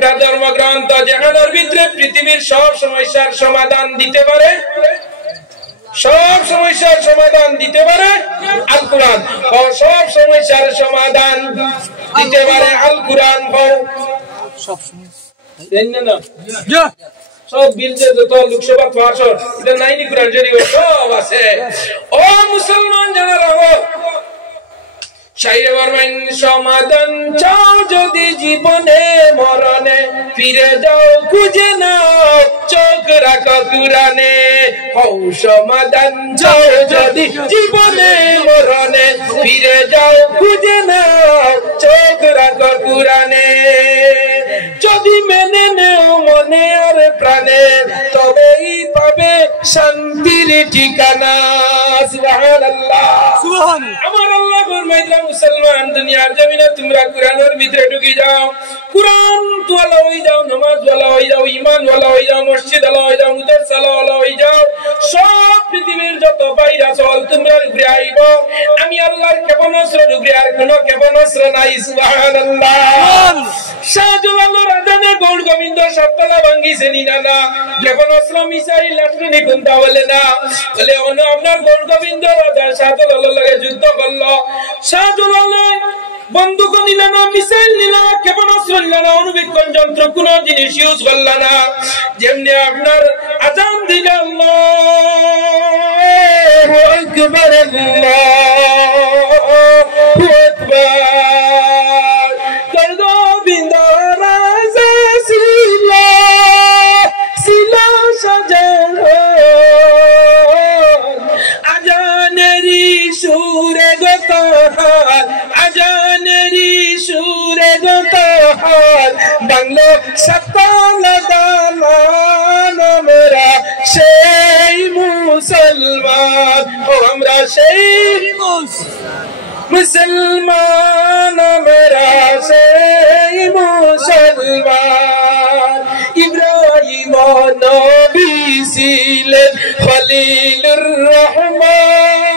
একটা ধর্মগ্রন্থ যেখানের ভিতরে পৃথিবীর সব সমস্যার সমাধান দিতে পারে, সব সমস্যার সমাধান দিতে পারে আল কোরআন, ও সব সমস্যার সমাধান দিতে পারে আল কোরআন। সব সব বিল যে যত লোকসভা আসর এটা নাইনি কোরআন শরীফ সব আছে। ও মুসলমান যারা রাখো, সমাধান চাও যদি জীবনে মরণে, ফিরে যাও খুঁজে নাও চোখ রাখো কুরআনে। সমাধান চাও যদি জীবনে মরণে, ফিরে যাও খুঁজে নাও চোখ রাখো কুরআনে। যদি মেনে নেও মনে আর প্রাণে, তবেই পাবে শান্তির ঠিকানা। সুবহানাল্লাহ, আমার আল্লাহ ফরমাইলা মুসলমান দুনিয়ার জমিনে তোমরা কোরআনের ভিতরে ঢুকে যাও, কোরআন ওয়ালা হয়ে যাও, নামাজ ওয়ালা হয়ে যাও, ঈমান ওয়ালা হয়ে যাও, মসজিদ ওয়ালা হয়ে যাও, মাদ্রাসা ওয়ালা হয়ে যাও। সব পৃথিবীর যত বাইরা চল তোমরা উপরে আইব, আমি আল্লাহর ক্ষেপণাস্ত্রের উপরে আর কোনো ক্ষেপণাস্ত্র নাই। সুবহানাল্লাহ। শাহজালাল রাজানে গৌড় গোবিন্দ সপ্তাহ ভাঙ্গিছে নিনা না, ক্ষেপণাস্ত্র মিসাইল লাঠি কোনটা বলে না, বলে আপনার গৌড় গোবিন্দ রাজা শাহজালালের লগে যুদ্ধ করলো। শাহজালাল বন্দুক নিল না, মিসাইল নিল না, ক্ষেপণাস্ত্র নিল না, অনুবীক্ষণ যন্ত্র কোন জিনিস ইউজ করল না। যেমনি আপনার আজান দিল আল্লাহু আকবার, আল্লাহু আকবার, গোবিন্দ রাজা শিলা সাজানো, আজানেরি সুরে গতহার, আজানেরি সুরে গতহার, বাংলো সত্তালা দালান আমরা সেই মুসলমান। ও আমরা সেই মুসলমান, আমরা সেই মুসলমান। ইব্রাহিম নবী ছিলেন খলিলুর রহমান,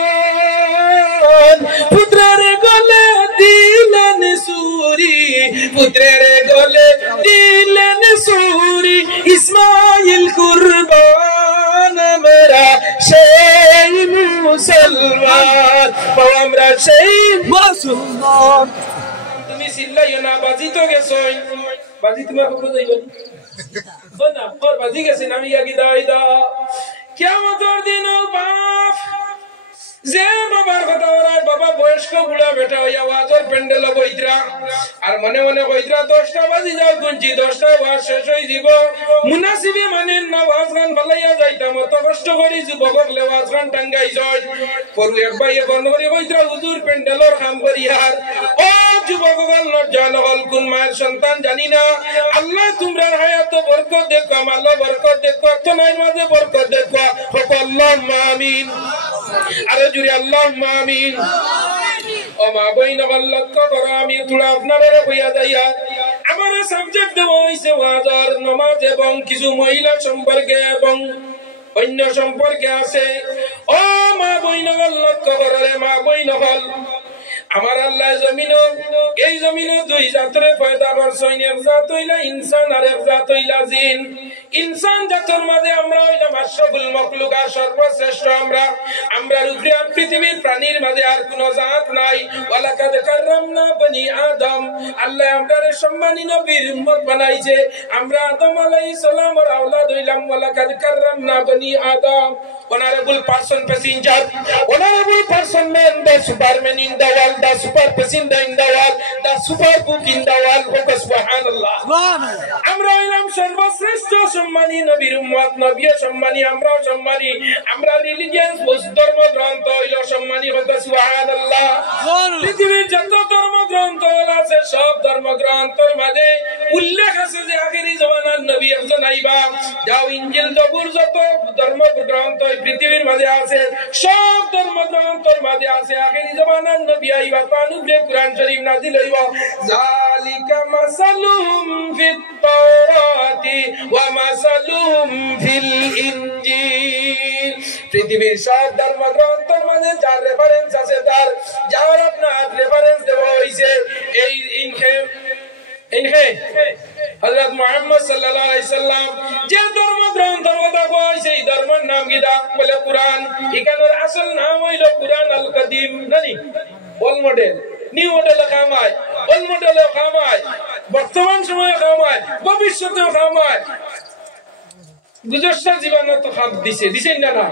পুত্রের গলে দিলেন সুরি, পুত্রের গলে দিলেন সুরি, ইসমাইল কুরবান, আমরা সেই মুসলমান, আমরা সেই মুসলমান। তুমি চিল্লাইও না, বাজি তো গেছো, বাজি তোমার কখনো যাইবে না, ওর বাজি গেছে না, আমি আগে দাওয়াই দাও। কিয়ামতের দিন বাপ যে বাবার কথা ওরা বাবা বয়স্ক বুড়া বেটা হইয়া ওয়াজের প্যান্ডেল বইতরা, আর মনে মনে কইতরা 10টা বাজি যাও গুনছি, 10টা ওয়াজ শেষ হই দিব, মুনাসিবে মানেন না ওয়াজ গান ভালাইয়া যাইতাম, অত কষ্ট করি যুবক লে ওয়াজ গান টাঙ্গাই যায়। পরু এক ভাই বন্ধ করে কইতরা হুজুর প্যান্ডেলর কাম করি। আর ও যুবক লজ্জা নহল, কোন মায়ের সন্তান জানি না, আল্লাহ তোমরার হায়াত বরকত দেখো, আল্লাহ বরকত দেখো, তো নাই মাঝে বরকত দেখো, আল্লাহুম্মা আমিন। আরে জুড়ে আল্লাহুম্মা আমিন। ও মা বইন লক্ষ্য করো, আমি তোরা আপনারা হইয়া যাইয়া আমার সাবজেক্ট দেওয়া হয়েছে ওয়াজ, নামাজ এবং কিছু মহিলা সম্পর্কে এবং অন্য সম্পর্কে আছে। ও মা বইন লক্ষ্য করো রে মা বইন হল, আমার আল্লাহ জমিন, এই জমিন দুই জাতরে পয়দা করছেন, এক জাত হইলা ইনসান আর এক জাত হইলা জিন। ইনসান জাতের মাঝে আমরা হইলাম আশরাফুল মাখলুক, সর্বশ্রেষ্ঠ আমরা, আমরার উপরে পৃথিবীর প্রাণীর মাঝে আর কোন জাত নাই। ওয়ালাকাদ কাররামনা বনি আদম, আল্লাহ আমরারে সম্মানী নবীর উম্মত বানাইছে, আমরা আদম আলাইহিস সালামের আওলাদ হইলাম। ওয়ালাকাদ কাররামনা বনি আদম, honorable person passenger, honorable person man, the superman in the world, the super passenger in the world, the super book in the world, subhanallah। আমরা হইলাম সর্বশ্রেষ্ঠ সম্মানী নবীর উম্মত, নবী সম্মানী, আমরাও সম্মানী, আমরা রিলিজিয়াস ধর্ম গ্রন্থ হইল সম্মানী, সুবহানাল্লাহ। পৃথিবীর যত ধর্ম গ্রন্থ আছে সব ধর্ম গ্রন্থের মাঝে উল্লেখ আছে যে আখেরি জামানার নবী একজন আইবা। যাও ইনজিল জবুর যত ধর্ম গ্রন্থ পৃথিবীর মাঝে আছে, সব ধর্ম গ্রন্থের মাঝে আছে আখেরি জামানার নবী আইবা, তার উপরে কোরআন শরীফ নাযিল হইব। যালিকা মাসালুহুম ফিত তাওরাতি ওয়া মাসালুহুম ফিল ইনজিল। পৃথিবীর সব ধর্ম গ্রন্থের মাঝে যার রেফারেন্স আছে, তার যার আপনার রেফারেন্স দেওয়া হইছে, এই ইনহে হযরত মুহাম্মদ সাল্লাল্লাহু আলাইহি সাল্লাম যে ধর্মগ্রন্থের কথা কইছে এই ধর্মের নাম কিটা বলে কুরআন এখানের আসল নাম হইল কুরআন আল কাদিম নানি ওল্ড মডেল নিউ মডেল খামায় ওল্ড মডেল খামায় বর্তমান সময়ে খামায় ভবিষ্যতেও খামায় গুজরাট জীবনে তো খাপ দিছেন না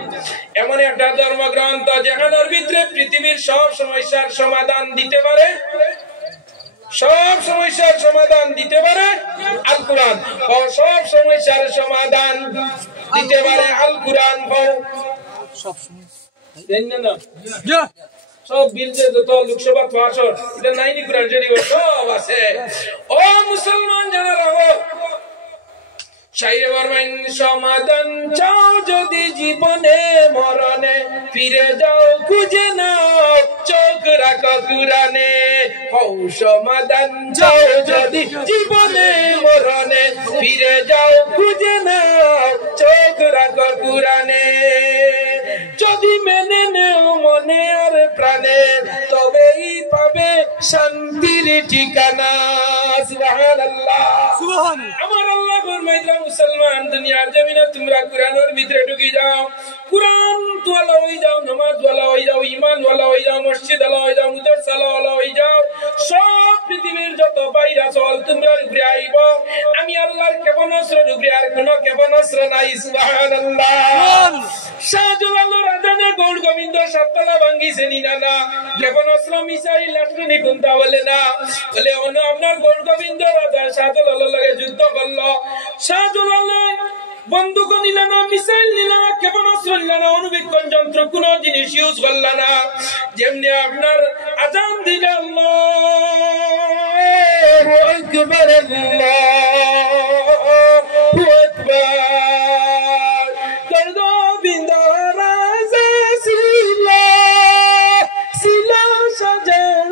এমন একটা ধর্মগ্রন্থ যেখানের ভিতরে পৃথিবীর সব সমস্যার সমাধান দিতে পারে সব সমস্যার সমাধান দিতে পারে আল কুরআন ও সব সমস্যার সমাধান দিতে পারে আল কুরআন সব সমস্যা না সব বিল যে যত লোকসভা পাস এটা নাইনি কুরআন শরীফ সব আছে ও মুসলমান যারা রাখো সমাধান চাও যদি জীবনে মরণে ফিরে যাও খুঁজে নাও চোখ রাখো কুরআনে সমাধান চাও যদি জীবনে মরণে ফিরে যাও খুঁজে নাও চোখ রাখো কুরআনে যদি মেনে নেও মনে আর প্রাণে তবেই পাবে শান্তির ঠিকানা সুবহানাল্লাহ আমার আল্লাহ ফরমাইলেন মুসলমান দুনিয়ার জমিনে তোমরা কুরআনের ভিতরে ঢুকে যাও কুরআন ওয়ালা হয়ে যাও নামাজ ওয়ালা হয়ে যাও ঈমান ওয়ালা হয়ে যাও মসজিদ ওয়ালা হয়ে যাও মাদ্রাসা ওয়ালা হয়ে যাও সব পৃথিবীর যত বাইরা চল তোমরা ঘুরে আইব আমি আল্লাহর ক্ষেপণাস্ত্র ঢুকে আর কোনো ক্ষেপণাস্ত্র নাই সুবহানাল্লাহ শাহজালাল রাজানে গৌড় গোবিন্দ সাততলা ভাঙ্গিছে নিনা না ক্ষেপণাস্ত্র মিসাইল লাঠি কোনটা বলে না বলে অন্য আপনার গৌড় গোবিন্দ রাজা শাহজালালের লগে যুদ্ধ করলো শাহজালাল বন্দুক নিল না মিসাইল নিল না ক্ষেপণাস্ত্র নিল না অনুবীক্ষণ যন্ত্র কোন জিনিস ইউজ করল না যেমনি আপনার আজান দিল আল্লাহু আকবার আল্লাহু আকবার গোবিন্দ রাজা শিলা সাজান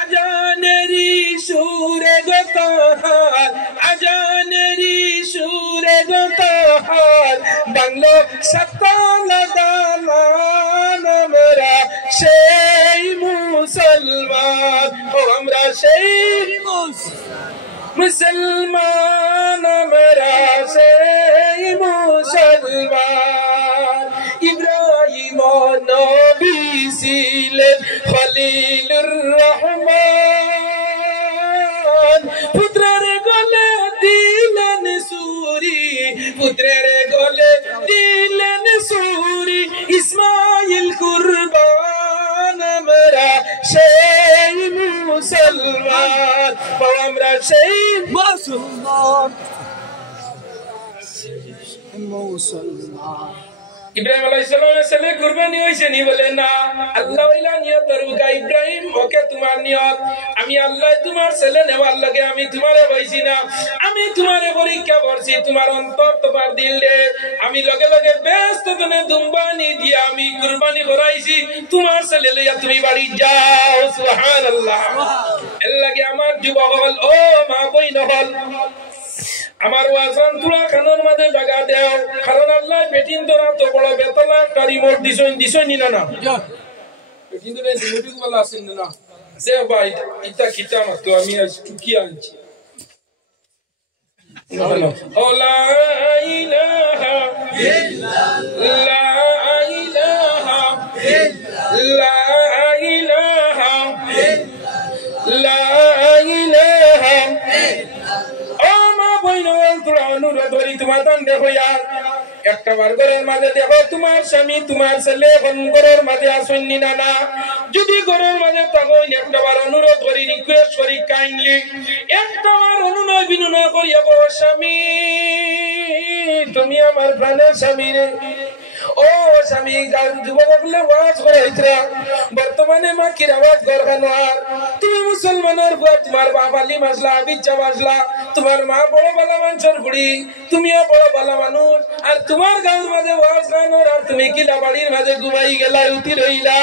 আজানেরি সুরে গতাহার আজানেরি সুরে গতাহার বাংলো সাতালা দালান আমরা সেই মুসলমান ও আমরা সেই মুসলমান আমরা সেই মুসলমান ইব্রাহিম নবী ছিলেন খলিলুর রহমান পুত্রের গলে দিলেন সুরি পুত্রের গলে দিলেন সুরি ইসমাইল কুরবান আমরা সেই মুসলমান আমরা সেই মুসলমান ইব্রাহিম আলাইহিস সালামের ছেলে কুরবানি হইছে নি বলে না আল্লাহ ওইলা নিয়ত রুকা ইব্রাহিম ওকে তোমার নিয়ত আমি আল্লাহ তোমার ছেলে নেওয়ার লাগে আমি তোমারে বইছি না আমি তোমারে পরীক্ষা করছি তোমার অন্তর তোমার দিল রে আমি লগে লগে ব্যস্ত তনে দুম্বানি দিয়ে আমি কুরবানি করাইছি তোমার ছেলে লইয়া তুমি বাড়ি যাও সুবহানাল্লাহ এর লাগে আমার যুবক হল ও মা বই নহল আমার ওয়াজান তুলা খানোর মাঝে জায়গা দেও কারণ আল্লাহ বেটিন তোরা তো বড় বেতলা কারি মোট দিছই নিনা না বেটিন তোরা দিমুটি বলা আছেন না সে ভাই ইটা কিটা মাত্র আমি আজ টুকি আনছি ও লা ইলাহা ইল্লাল্লাহ লা ইলাহা ইল্লাল্লাহ লা ইলাহা ইল্লাল্লাহ লা ইলাহা একটা বার ঘরের মাঝে দেখো তোমার স্বামী তোমার ছেলে ঘরের মাঝে আসেননি না যদি ঘরের মাঝে থাকো একটা বার অনুরোধ করি রিকোয়েস্ট করি কাইন্ডলি একটা বার অনুনয় বিনয় করি স্বামী তুমি আমার প্রাণের স্বামী রে ও স্বামী যুবক ওয়াজ করাইতরা বর্তমানে মাকির আওয়াজ গরখানোয়ার তুমি মুসলমানের ঘর তোমার বাবালি মাসলা বিচ্চা মাসলা তোমার মা বড় বালা মানুষের বুড়ি তুমিও বড় বালা মানুষ আর তোমার গাঁর মাঝে ওয়াজ গানোর আর তুমি কিলা বাড়ির মাঝে ঘুমাই গেলা উঠি রইলা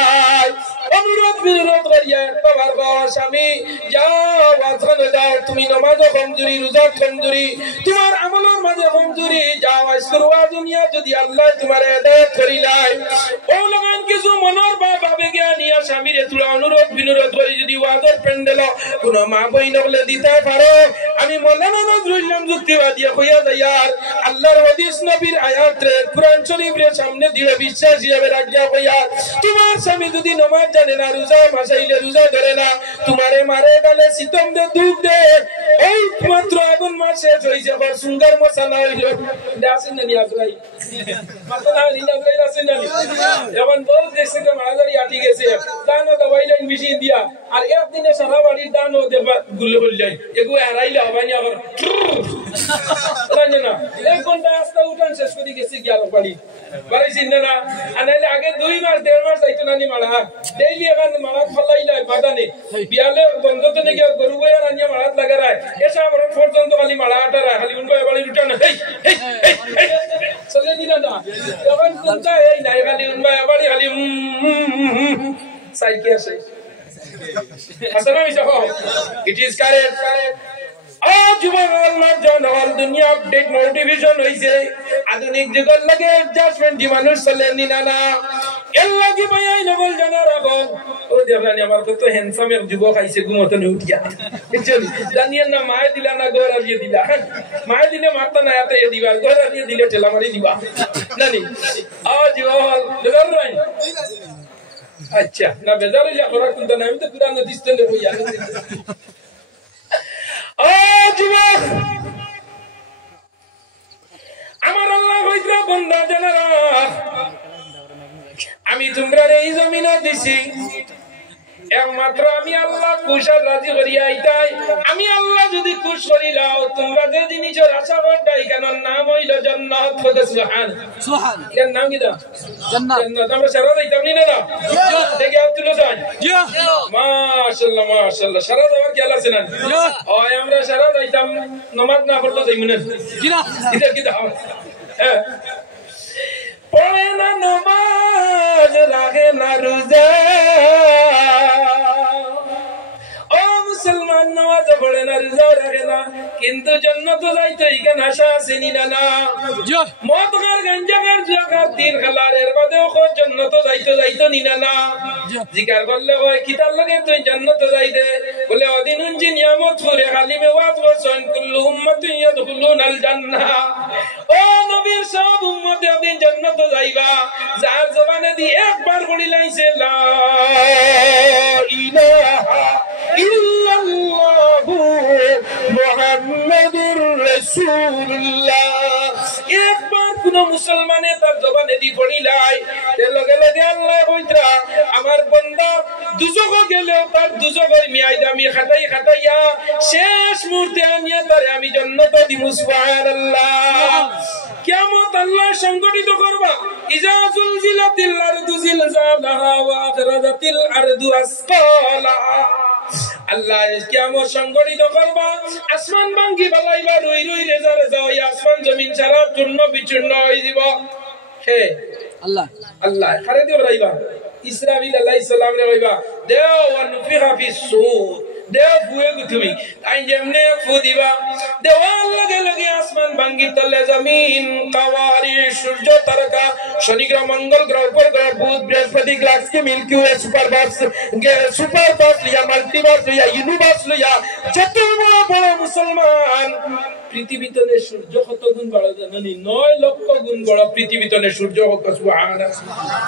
অনুরোধ বিরোধ করিয়া তোমার স্বামী যাও আজকালে যাও তুমি নামাজও কমজোরি রোজা কমজোরি তোমার আমলের মাঝে কমজোরি যাও আজকের ওয়াজনিয়া যদি আল্লাহ তোমার হেদায়েত করিলাই ও লাগান কিছু মনের ভাবে জ্ঞানিয়া স্বামীরে তুলা অনুরোধ বিনোরোধ করি যদি ওয়াজের প্যান্ডেল কোন মা বই নকলে দিতে পারো আমি মৌলানা নজরুল ইসলাম যুক্তিবাদী হইয়া যাই আর আল্লাহর হাদিস নবীর আয়াত রে কুরআন শরীফের সামনে দিয়ে বিশ্বাস হিসেবে রাখিয়া হইয়া তোমার স্বামী যদি নামাজ জানে না রোজা মাসাইলে রোজা ধরে না তোমারে মারে গালে সিতম দে দুধ দে এই মাত্র আগুন মাস শেষ হইছে আবার সুন্দর মশা না হইল আসেন না আজরাই মাথা না হইল আজরাই আসেন না এখন বহুত দেশে তো মারাদারি আটি গেছে দানো দবাই লাইন বেশি দিয়া আর একদিনে সারা বাড়ির দানো দেবা গুলো হল যায় এগু হারাইলে হবে না আবার জানেন না এই কোনটা রাস্তা উঠান শেষ করে গেছে কি আর বাড়ি বাড়ি চিন্তা না আনাইলে আগে 2 মাস 1.5 মাস যাইতো না নি মারা ডেইলি এখন মারা ফলাইলে বাদানে বিয়ালে বন্ধতে নাকি গরু বয়া রানিয়া মারাত লাগা রায় এসা বড় পর্যন্ত খালি মারা আটা রায় খালি উনকো বাড়ি উঠান হেই হেই চলে দিনা না এখন কোনটা এই নাই খালি উনবা বাড়ি খালি সাইকে আসে আসলে আমি সব ইট ইজ কারেক্ট আজ যুবকরা জনগণ দুনিয়া আপডেট মোটিভেশন হইছে আধুনিক যুগের লাগে অ্যাডজাস্টমেন্ট মানুষ চলেনি না না এর লাগি ভাই নবল জানা রাখো ও দেখানি আমার কত হ্যান্ডসাম এক যুবক আইছে ঘুমতে নে উঠিয়া চলি জানিয়েন না মায়ে দিলা না গোর আলিয়ে দিলা মায়ে দিলে মারতা না এতে দিবা গোর আলিয়ে দিলে ঠেলা মারি দিবা জানি আজ যুবক বেজার নাই আচ্ছা না বেজার হইলা করা কোনটা না আমি তো কুরআন দিস্তে নে হইয়া আমার আল্লাহ হইতরা বান্দা জানারা আমি তোমরা এই জমিনে দিছি একমাত্র আমি আল্লাহ খুশ আর রাজি করিয়া আইতাই আমি আল্লাহ যদি খুশ করি লাও তোমরা যে জিনিসের আশা করতাই কেন নাম হইল জান্নাত খোদা সুবহান এর নাম কি দা জান্নাত জান্নাত আমরা সারা যাইতাম নি না দেখি আব্দুল্লাহ জান জি মাশাআল্লাহ মাশাআল্লাহ সারা যাওয়ার কি আল্লাহ জানেন হয় আমরা সারা যাইতাম নামাজ না পড়লে যাইমু না কি না এটা কি দা হ্যাঁ পড়ে না নামাজ রাখে না রোজা ও মুসলমান নামাজ পড়ে না রোজা রাখে না কিন্তু জান্নাত যাইতে ইকান আশা আসেনি না না মদ গার গাঞ্জা গার জাগার তিন খালারের বাদেও কো জান্নাত যাইতে নি না না জিকার করলে হয় কিতার লাগে তুই জান্নাত যাইতে বলে অদিনুন জি নিয়ামত ফুরে খালিমে ওয়াজ বসন কুল্লু উম্মতি ইয়াদখুলুনাল জান্নাহ ও নবীর সব উম্মত একদিন জান্নাত যাইবা যার জবানে দি একবার বলি লাইছে লা ইলাহা ইল্লাল্লাহু মুহাম্মাদুর রাসূলুল্লাহ একবার কোন মুসলমানে তার জবানে দি পড়িলাই এর লগে লগে আল্লাহ কইতরা আমার বান্দা দুজকে গেলেও তার দুজকের মিয়াদ আমি খাটাইয়া শেষ মুহূর্তে আনিয়া তারে আমি জান্নাত দিমু সুবহানাল্লাহ কিয়ামত আল্লাহ সংগঠিত করবা ইজা জুলজিলাতিল আরদু জিলজালাহা ওয়া আখরাজাতিল আরদু আসফালাহা আল্লাহ কিয়ামত সংগঠিত করবা আসমান ভাঙ্গি বালাইবা রই রই রেজা রেজা হই আসমান জমিন সারা চূর্ণ বিচূর্ণ হই দিব হে আল্লাহ আল্লাহ খারে দিও রাইবা ইসরাফিল আলাইহিস সালাম রে কইবা দেও ওয়া নুফিখা ফিস সূর দেও ফুয়ে গুথুমি আই যেমনে ফু দিবা দেওয়াল লগে লগে আসমান ভাঙ্গি তলে জমিন কাওয়ারি সূর্য তারকা শনি গ্রহ মঙ্গল গ্রহ উপর গ্রহ বুধ বৃহস্পতি গ্যালাক্সি মিল্কি ওয়ে সুপারভার্স লিয়া মাল্টিভার্স লিয়া ইউনিভার্স লিয়া যত বড় মুসলমান পৃথিবীতে সূর্য কত গুণ বড় জানেন 9 লক্ষ গুণ বড় পৃথিবীতে সূর্য সুবহানাল্লাহ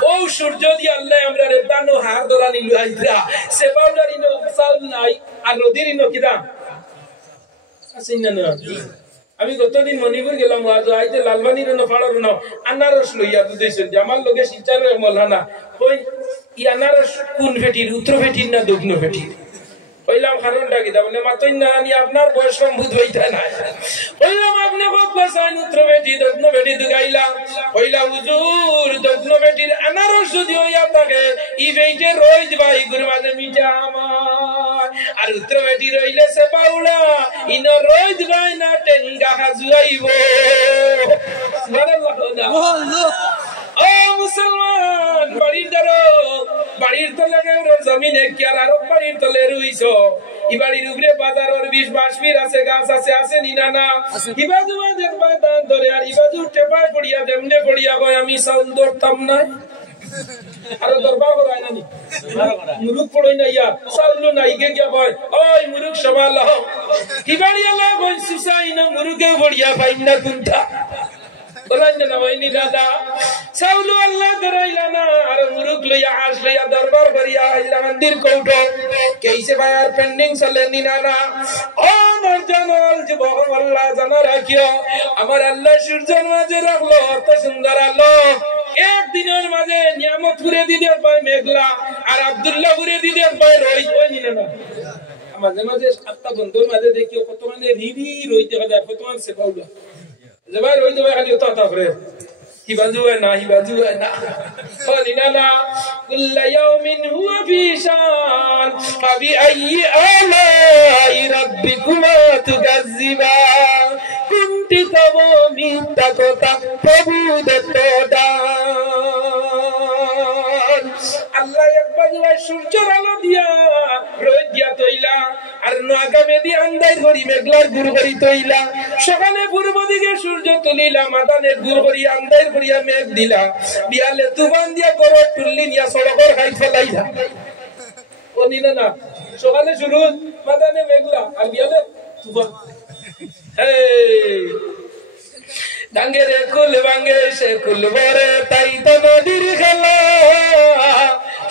ও সূর্য দি আল্লাহ আমরা রে দানো হার দরানি লুইরা সে বাউডারি নো সাউল নাই আর নদীর নো কিদা আসেন না আমি গতদিন মনিপুর গেলাম আজ আইতে লালবানির নো ফাড়ার নো আনারস লইয়া দুদেছেন জামাল লগে শিচার মলহানা কই ই আনারস কোন ফেটির উত্তর ফেটির না দক্ষিণ ফেটির কইলাম কারণটা কি দা বলে মাতই না নি আপনার বয়স সম্ভূত হইতা না কইলাম আপনি কত বসান উত্তর বেটি দক্ষিণ বেটি দুগাইলা কইলা হুজুর দক্ষিণ বেটির আনারস যদি হইয়া থাকে ই বেইতে রই দিবাই গুরবাদে মিটা আমার আর উত্তর বেটি রইলে সে বাউলা ইন রই দিবাই না টেঙ্গা হাজুইব সুবহানাল্লাহ ও মুসলমান বাড়ি দাঁড়ো বাড়ির তলে জমিনে কি আর বাড়ির তলে রইছো ই বাড়ির উপরে বাজারের 20 বাঁশমির আছে গাছ আছে আছে নিনা না ইবাজু দেখবা দান ধরে আর ইবাজু টেপায় পড়িয়া যেমনে পড়িয়া কয় আমি সাউন্ড ধরতাম না আর দরবার করায় না নি মুরুক পড়ই না ইয়া সাউন্ড নাই গে গিয়া কয় ওই মুরুক সমাল হও ই বাড়ি আলা কই সুসাই না মুরুকে পড়িয়া পাই না কুনটা বলেন না ওই নি দাদা সাউলু আল্লাহ ধরাইলা না আর মুরুক লইয়া আসলে দরবার করিয়া আইলা মন্দির কৌটো কেইসে ভাইয়ার পেন্ডিং চলে নিনা না ও মর্জানাল যুবক আল্লাহ জানা রাখিও আমার আল্লাহ সূর্যের মাঝে রাখলো এত সুন্দর আলো একদিনের মাঝে নিয়ামত ঘুরে দিতে পায় মেঘলা আর আব্দুল্লাহ ঘুরে দিতে পায় রই ওই নিনা না মাঝে মাঝে সাতটা বন্ধুর মাঝে দেখিও কত মানে রিরি রইতে যায় কত মানে সে পাউলা জবাই রই জবাই খালি তো তা করে কি বাজু হয় না বলি না কুল্লা ইয়াউমিন হুয়া ফি শান ফাবি আইয়ি আলাই রাব্বিকুমা তুকাজ্জিবান কুনতি তাবো মিথ্যা কথা প্রভু দত্তদান আল্লাহ একবার সূর্যের আলো দিয়া রোদ দিয়া তৈলা আর নাগামে দিয়ে আন্দাই করি মেঘলার গুরু করি তৈলা সকালে পূর্ব দিকে সূর্য তুলিলা মাদানের গুরু করি আন্দাই করিয়া মেঘ দিলা বিয়ালে তুফান দিয়া করো টুল্লি নিয়া সড়কর খাই ফেলাইলা ও নিলে না সকালে শুরু মাদানে মেঘলা আর বিয়ালে তুফান ডাঙ্গে রে কুল ভাঙ্গে সে কুল ভরে তাই তো নদীর খেলা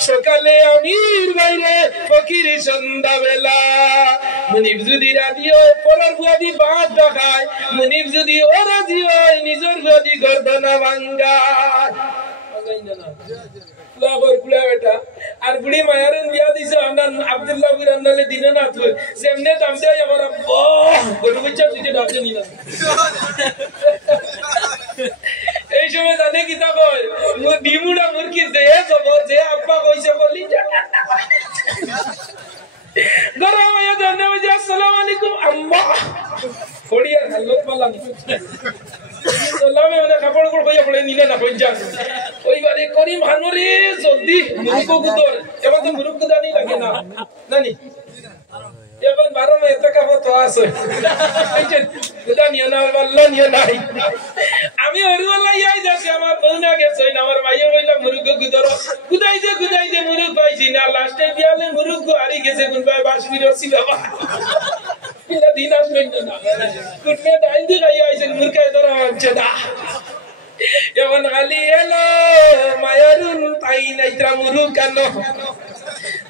সকালে আমির বাইরে ফকির সন্ধ্যাবেলা মুনিব যদি রাজি হয় পরের বুয়াদি বাদ দেখায় মুনিব যদি ও রাজি হয় নিজের বুয়াদি গর্দনা ভাঙ্গায় আর বুড়ি মায়ারেন বিয়া দিছে আপনার আব্দুল্লাহ বুড়ি আন্নালে দিনে না তুই যেমনে দাম দেয় আমার গরু বাচ্চা তুই ডাকে নি না এই সময় জানে কি তা কয় ডিমুড়া মুরগি দে যাব যে আব্বা কইছে বলি গরম হয়ে জানে যে আসসালামু আলাইকুম আম্মা ফড়িয়ার হালত পালাম সালামে মানে কাপড় কই পড়ে নিলে না কই যা ওইবারে করিম হানুরে জলদি মুরুকো গুদর এবার তো মুরুক গুদানি লাগে না নানি এখন 12 মে টাকা তো আছে এই যে গুদানি না আল্লাহ নিয়ে নাই আমি ওরওয়ালা ইয়াই যাচ্ছে আমার বোনা গেছে না আমার মাইয়া কইলা মুরুকো গুদর গুদাই যে মুরুক পাইছি না লাস্টে বিয়ালে মুরুক হারি গেছে কোন ভাই বাসমির ওসি বাবা এটা দিন আসবে না কুটনে ডাইল দি গাই আইছেন মুরকায় ধরা হচ্ছে না এমন খালি এলো মায়ারুন তাই নাইত্রা মুরুক কেন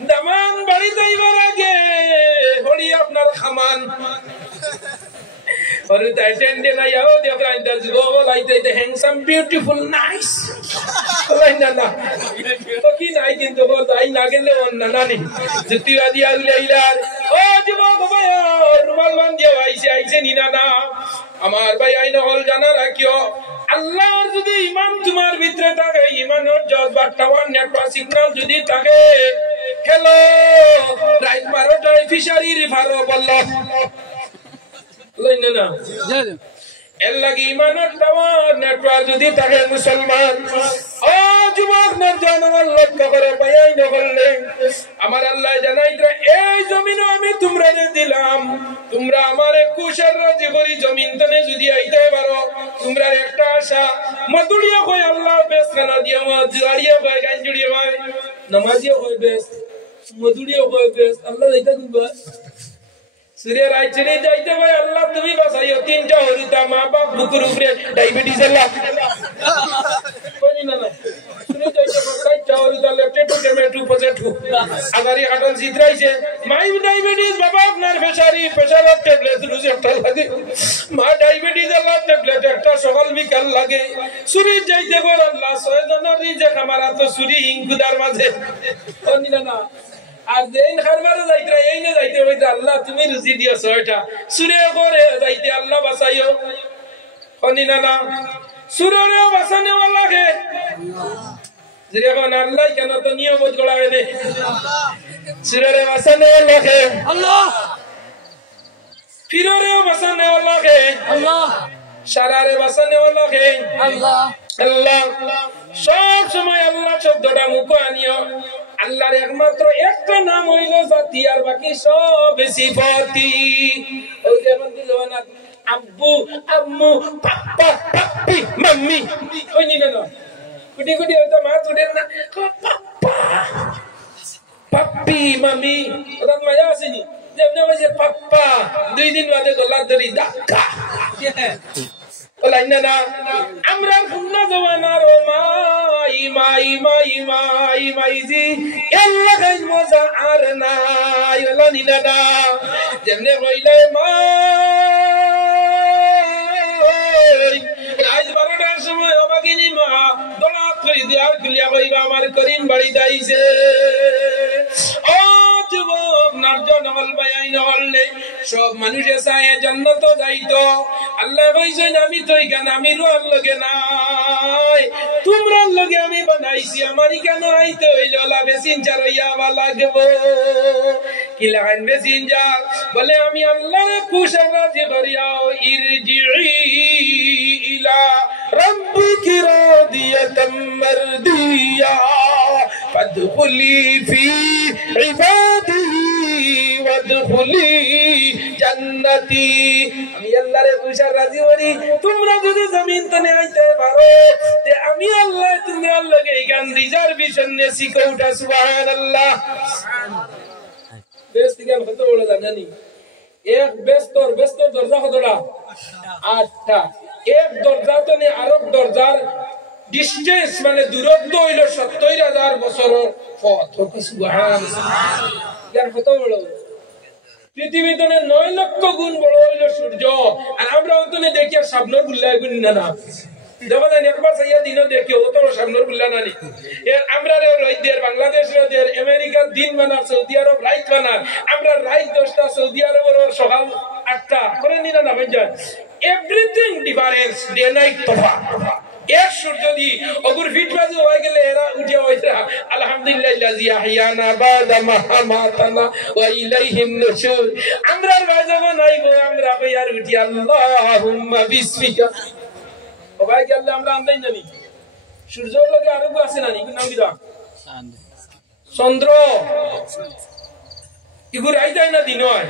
দামান বাড়ি যাইবার আগে হরি আপনার খামান और the attendant I how they are does go like the handsome beautiful nice like na to ki nai din to dai na gele on na nani jutiwadi agile ilar o jibok bhai rumal bandiya aise ni na আমার ভাই আইনা হল জানা রাখিও আল্লাহর যদি ঈমান তোমার ভিতরে থাকে ঈমানের জজবা টাওয়ার নেটওয়ার্ক সিগন্যাল যদি থাকে হ্যালো রাইট 12টায় ফিশারির ফারো বলল লইনে না এর লাগি ঈমানের টাওয়ার নেটওয়ার্ক যদি থাকে মুসলমান ও যুবক নরজান লক্ষ্য করে পাই নগলে আমার আল্লাহ জানাইতরা এই জমিন আমি তোমরারে দিলাম তোমরা আমারে কুশার রাজি করি জমিন তনে যদি আইতে পারো তোমরা একটা আশা মদুড়িয়া কই আল্লাহ বেশ খানা দিয়া মজুড়িয়া কই গাঞ্জুড়িয়া কই নামাজিয়া কই বেশ মদুড়িয়া কই বেশ আল্লাহ এইটা দিবা सूर्य राय चले जाइते भाई अल्लाह तुम्ही बसाइयो तीनटा होरिता मां बाप बुकुर उपरे डायबिटीज अल्लाह कोनी ना सूर्य जाइते बसाइ चावरिता लेफ्ट टू टमेटो पजेटू अगारी हाटन जितराइছে माई डायबिटीज बाबा আপনার প্রেসার ট্যাবলেট রুজে একটা লাগে মা ডায়াবেটিস এর ট্যাবলেট একটা সকাল বিকাল লাগে सूर्य যাইতে বল আল্লাহ 6 জনের রিজে খামারা তো सूर्य হিংগুদার মাঝে কোনি না আর দেন খারবারে যাইতে এই না যাইতে হইতে আল্লাহ তুমি রুজি দিও 6টা সুরে করে যাইতে আল্লাহ বাঁচাইও কোনি না সুরেও বাঁচানে वाला কে জিরে কোন আল্লাহ কেন তো নিয়মত গড়াবে নে সুরেও বাঁচানে वाला কে আল্লাহ ফিরেও বাঁচানে वाला কে আল্লাহ সারারে বাঁচানে वाला কে আল্লাহ আল্লাহ সব সময় আল্লাহ শব্দটা মুখে আনিও আল্লাহর একমাত্র একটা নাম হইল জাতি আর বাকি সব সিফাতি। ওই যেমন দিল না আব্বু আম্মু পাপ্পা পাপ্পি মাম্মি ওই নিবে না কুটি কুটি হয়তো মা তুলেন না পাপ্পা পাপ্পি মাম্মি ওটা মজা আসেনি যেমন ওই যে পাপ্পা 2 দিন বাদে গলা ধরি ধাক্কা বলাই না আমরা খুলনা জওয়ানার ও মাই মাই মাই মাই মাই জি আল্লাহ গাইন মজা আর নাই ওলা নিনা না যেমনে হইলে মা আজ 12টার সময় অবাগিনী মা দোলা কই দিয়ার খুলিয়া কইবা আমার করিম বাড়ি যাইছে ও যুবক নারজন হল বায়াই নহলে সব মানুষে চায় জান্নাত যাইতো আল্লাহ কইছেন আমি তো এখানে আমি রোয়ার লগে নাই তোমরার লগে আমি বানাইছি আমার কেন আইতে হইল লা মেসেঞ্জার হইয়া লাগবো কি লাগান মেসেঞ্জার বলে আমি আল্লাহর খুশি রাজি করিয়াও ইরজিই ইলা রাব্বিকি রাদিয়াতাম মারদিয়া ফাদখুলি ফি ইবাদিহি ওয়াদখুলি জান্নাতি। আমি আল্লাহর খুশি রাজি করি তোমরা যদি জমিন তনে আইতে পারো তে আমি আল্লাহ তোমার লগে গান রিজার্ভেশন নে শিখাউটা সুবহানাল্লাহ। বেস্ট গান কত বড় জানেনি এক বেস্তর দরজা কতটা 8টা এক দরজা তনে আরব দরজার ডিসটেন্স মানে দূরত্ব হইল 70,000 বছরের পথ সুবহানাল্লাহ। গান কত বড় পৃথিবীতে 9 লক্ষ গুণ বড় হইল সূর্য আর আমরা অন্তনে দেখি আর সামনের গুল্লা গুণ না যখন একবার সাইয়া দিনও দেখি ও তো সামনের গুল্লা না নি এর আমরা রাইতের বাংলাদেশের দের আমেরিকার দিন বানার সৌদি আরব রাইত বানার আমরা রাইত 10টা সৌদি আরবের সকাল 8টা করে নিনা না ভাই এভরিথিং ডিফারেন্স ডে নাইট তফা এক সূর্য দি ওগুর ফিট বাজু হয়ে গেলে এরা উঠে হইছে আলহামদুলিল্লাহি ইয়াহইয়ানা বাদা মা আমাতানা ওয়া ইলাইহিন নুশুর আমরার বাজাবা নাইবো আমরা কইয়ার উঠি আল্লাহুম্মা বিসমিকা ও ভাই আল্লাহ আমরা আমদাই জানি সূর্যর লগে আরো আছে না কি নাম দিদা চন্দ্র ইগুর আই যায় না দিন হয়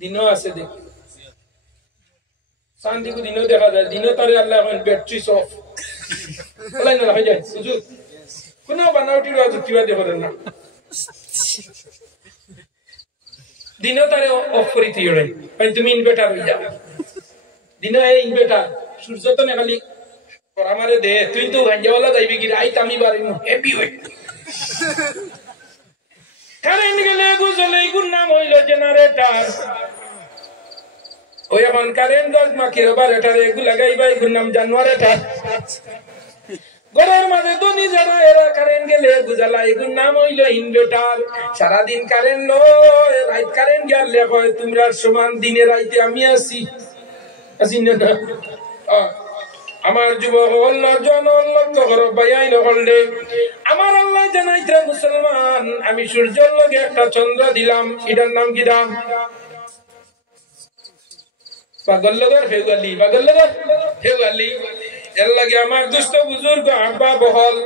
দিন আছে দেখি শান্তি को दिनों देखा जाए दिनों तारे अल्लाह को बैटरी ऑफ बोला ना हो जाए सुजू कुना बनावटी रो जुक्तिवा देखो ना दिनों तारे ऑफ करी थी रे पण তুমি ইনভার্টার হই যাও দিনও এই ইনভার্টার সূর্য তো না খালি और हमारे दे তুই তো ভাঞ্জাওয়ালা যাইবি কি আই তামি বাড়ি হ্যাপি হই কারেন্ট গেলে গুজলে গুণ নাম হইল জেনারেটর ওই এখন কারেন্ট গাছ মাখির বারেটার এগুলো লাগাইবা এগুলোর নাম জানুয়ারেটার ঘরের মাঝে ধনী যারা এরা কারেন্ট গেলে গুজালা এগুলোর নাম হইল ইনভার্টার সারাদিন কারেন্ট লয় রাত কারেন্ট গেলে কয় তোমরা সমান দিনে রাইতে আমি আসি না আমার যুবক আল্লাহ জানাল লক্ষ্য করো বায়াই নহলে আমার আল্লাহ জানাইতে মুসলমান আমি সূর্যের লগে একটা চন্দ্র দিলাম এটার নাম কি দাম পাগল লগর ফেগালি এর লাগে আমার দুষ্ট বুজুর্গ আব্বা বহল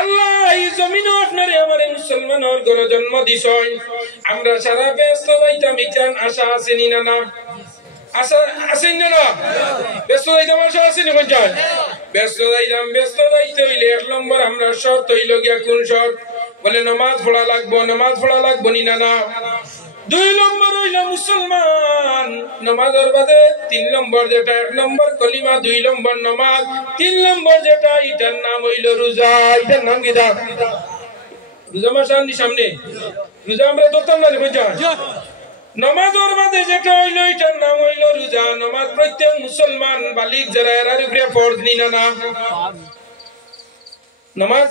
আল্লাহ এই জমিন আপনারে আমারে মুসলমানের ঘরে জন্ম দিছই আমরা সারা ব্যস্ত যাইতাম ইকান আশা আছে নি না আশা আছে না ব্যস্ত যাইতাম আশা আছে নি কোন যায় ব্যস্ত যাইতে হইলে এক নম্বর আমরা শর্ত হইল গিয়া কোন শর্ত বলে নামাজ পড়া লাগবো নি না 2 নম্বর হইল মুসলমান নামাজের বাদে 3 নম্বর যেটা 1 নম্বর কলিমা 2 নম্বর নামাজ 3 নম্বর যেটা এটার নাম হইল রোজা এটার নাম কি দা রোজা মাসানি সামনে রোজা আমরা ধরতাম না বুঝা নামাজের বাদে যেটা হইল এটার নাম হইল রোজা নামাজ প্রত্যেক মুসলমান বালিগ যারা এর উপরে ফরজ নি না নামাজ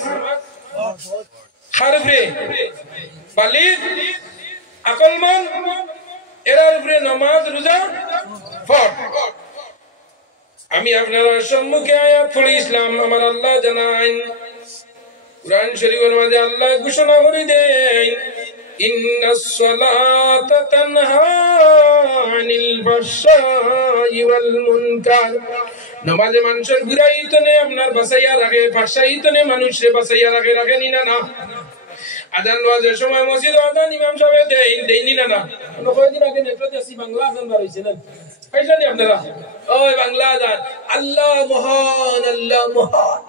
খারফরে বালিগ আকলমান এরার উপরে নামাজ রোজা ফরজ আমি আপনার সম্মুখে আয়াত পড়ি ইসলাম আমার আল্লাহ জানান কুরআন শরীফের মধ্যে আল্লাহ ঘোষণা করে দেন ইন্নাস সালাতা তানহা আনিল ফাহশাই ওয়াল মুনকার নমাজে মানুষের বুড়াইতনে আপনার বাঁচাইয়া রাখে, ফাঁসাইতনে মানুষে বাঁচাইয়া রাখে, রাখেনি না না? আজান ওয়াজের সময় মসজিদ আজান ইমাম সাহেব দেয়নি না না? কয়েকদিন আগে নেটে দেখছি বাংলা আজান বার হয়েছে না, পাইছেন আপনারা? ওই বাংলা আজান, আল্লাহ মহান, আল্লাহ মহান।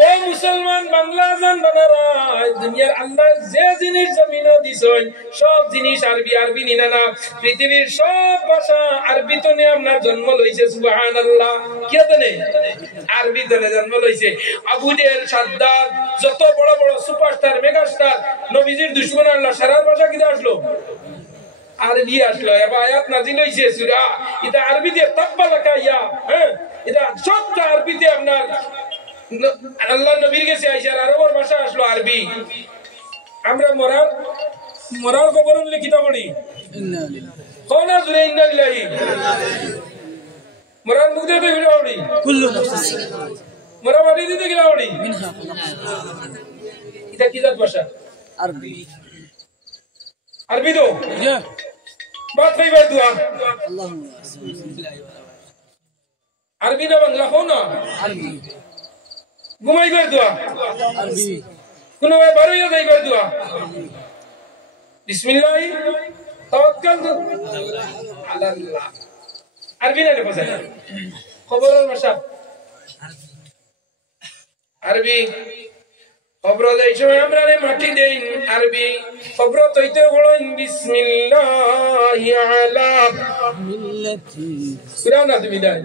ও মুসলমান, বাংলা আজান বানারা, দুনিয়ার আল্লাহ যে জিনিস জমিনে দিছেন সব জিনিস আরবি, আরবি নিনা না। পৃথিবীর সব ভাষা আরবি তো নে আপনার জন্ম লইছে। সুবহানাল্লাহ, কি তনে আরবি তনে জন্ম লইছে। আবু জেহেল, সাদ্দাত, যত বড় বড় সুপারস্টার, মেগাস্টার, নবীজির দুশমন, আল্লাহ সারার ভাষা কি আসলো? আরবি আসলো। এবার আয়াত নাযিল হইছে সূরা, এটা আরবি দিয়ে তাব্বালাকা ইয়া, হ্যাঁ, এটা সবটা আরবিতে আপনার আল্লাহ নবীর কাছে আইছে, আর আরবের ভাষা আসলো আরবি। আমরা মরার খবর হলে কিতা পড়ি? কোন জুরে ইন্না লিল্লাহি, মরার মুখ দিয়ে কিতা পড়ি? কুল্লু নাফস, মরা মাটি দিতে কিতা পড়ি? মিনহা খলাকনাকুম। এটা কি জাত ভাষা? আরবি। আরবি তো বাত কইবার দোয়া আল্লাহুম্মা আরবি না বাংলা কও না? আরবি। ঘুমাইবার দোয়া আরবি। কোন ভাই বারোইয়া যাইবার দোয়া বিসমিল্লাহ তাওয়াক্কাল আলাল্লাহ। আরবি না ভাষা, খবরের ভাষা আরবি। খবর দেই সময় আমরা মাটি দেই আরবি। খবর তৈতে বলেন বিসমিল্লাহি আলা মিল্লাতি। সুরা না তুমি দেয়